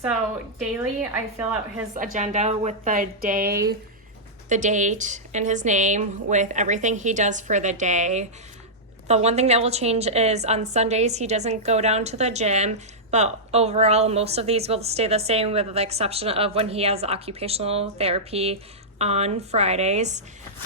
So daily I fill out his agenda with the day, the date, and his name with everything he does for the day. The one thing that will change is on Sundays he doesn't go down to the gym, but overall most of these will stay the same with the exception of when he has occupational therapy on Fridays.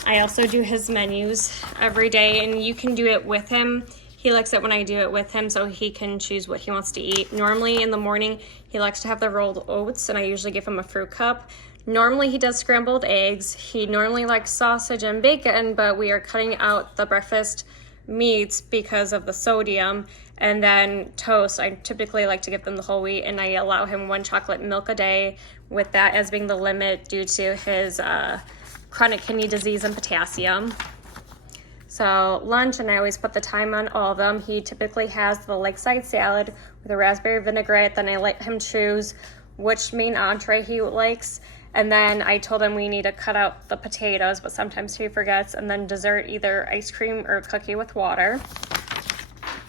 I also do his menus every day, and you can do it with him. He likes it when I do it with him so he can choose what he wants to eat. Normally in the morning he likes to have the rolled oats, and I usually give him a fruit cup. Normally he does scrambled eggs. He normally likes sausage and bacon, but we are cutting out the breakfast meats because of the sodium. And then toast, I typically like to give them the whole wheat, and I allow him 1 chocolate milk a day, with that as being the limit due to his chronic kidney disease and potassium. So lunch, and I always put the time on all of them. He typically has the lakeside salad with a raspberry vinaigrette. Then I let him choose which main entree he likes. And then I told him we need to cut out the potatoes, but sometimes he forgets. And then dessert, either ice cream or cookie with water.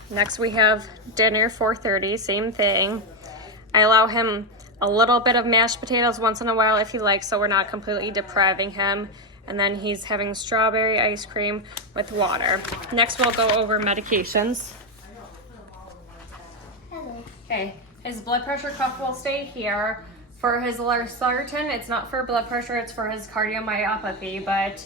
Next we have dinner, 4:30, same thing. I allow him a little bit of mashed potatoes once in a while if he likes, so we're not completely depriving him. And then he's having strawberry ice cream with water. Next we'll go over medications. Hello. Okay, his blood pressure cuff will stay here. For his losartan, it's not for blood pressure, it's for his cardiomyopathy, but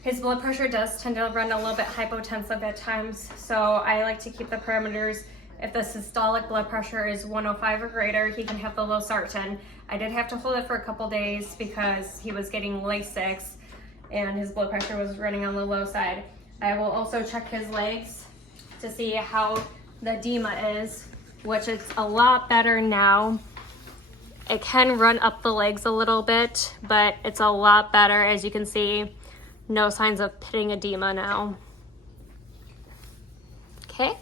his blood pressure does tend to run a little bit hypotensive at times, so I like to keep the parameters. If the systolic blood pressure is 105 or greater, he can have the losartan. I did have to hold it for a couple days because he was getting Lasix and his blood pressure was running on the low side. I will also check his legs to see how the edema is, which is a lot better now. It can run up the legs a little bit, but it's a lot better. As you can see, no signs of pitting edema now. Okay,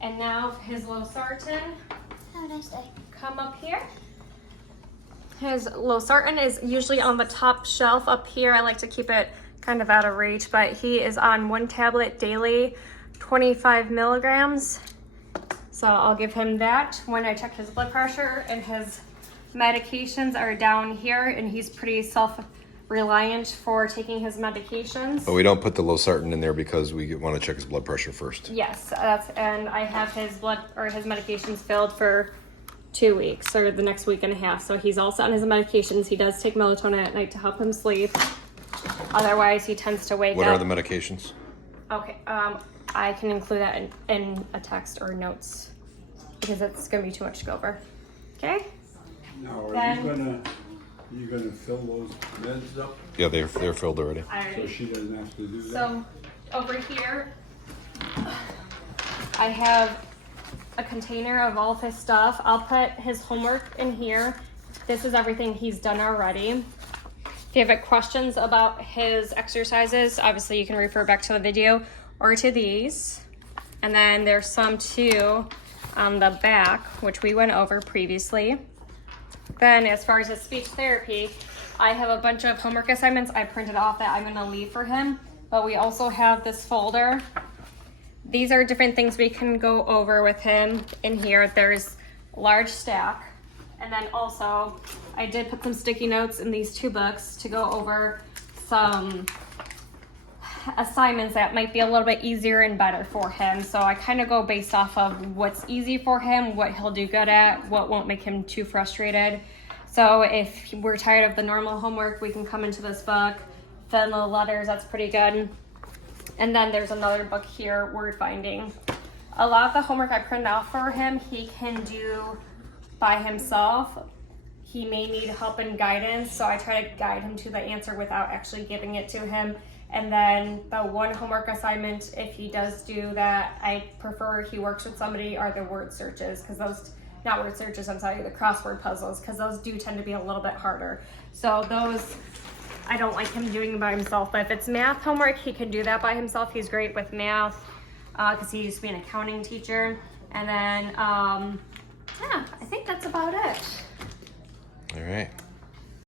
and now his losartan. Have a nice day. Come up here. His losartan is usually on the top shelf up here. I like to keep it kind of out of reach, but he is on 1 tablet daily, 25 milligrams. So I'll give him that when I check his blood pressure, and his medications are down here, and he's pretty self-reliant for taking his medications. But we don't put the losartan in there because we want to check his blood pressure first. Yes, and I have his his medications filled for 2 weeks or the next week and a half. So he's all set on his medications. He does take melatonin at night to help him sleep. Otherwise, he tends to wake up. What are the medications? Okay, I can include that in a text or notes because it's gonna be too much to go over. Okay. Now, are Then- you gonna fill those meds up Yeah, they're filled already. so she doesn't have to do that? So over here, I have a container of all of his stuff. I'll put his homework in here. This is everything he's done already. If you have questions about his exercises, obviously you can refer back to the video or to these. And then there's some too on the back, which we went over previously. Then as far as his speech therapy, I have a bunch of homework assignments I printed off that I'm gonna leave for him, but we also have this folder. These are different things we can go over with him in here. There's a large stack. And then also, I did put some sticky notes in these 2 books to go over some assignments that might be a little bit easier and better for him. So I kind of go based off of what's easy for him, what he'll do good at, what won't make him too frustrated. So if we're tired of the normal homework, we can come into this book, fill in the letters, that's pretty good. And then there's another book here, word finding. A lot of the homework I printed out for him, he can do by himself. He may need help and guidance, so I try to guide him to the answer without actually giving it to him. And then the one homework assignment, if he does do that, I prefer he works with somebody, are the word searches, because those, not word searches, I'm sorry, the crossword puzzles, because those do tend to be a little bit harder. So those, I don't like him doing by himself, but if it's math homework, he can do that by himself. He's great with math, because he used to be an accounting teacher. And then, yeah, I think that's about it. All right.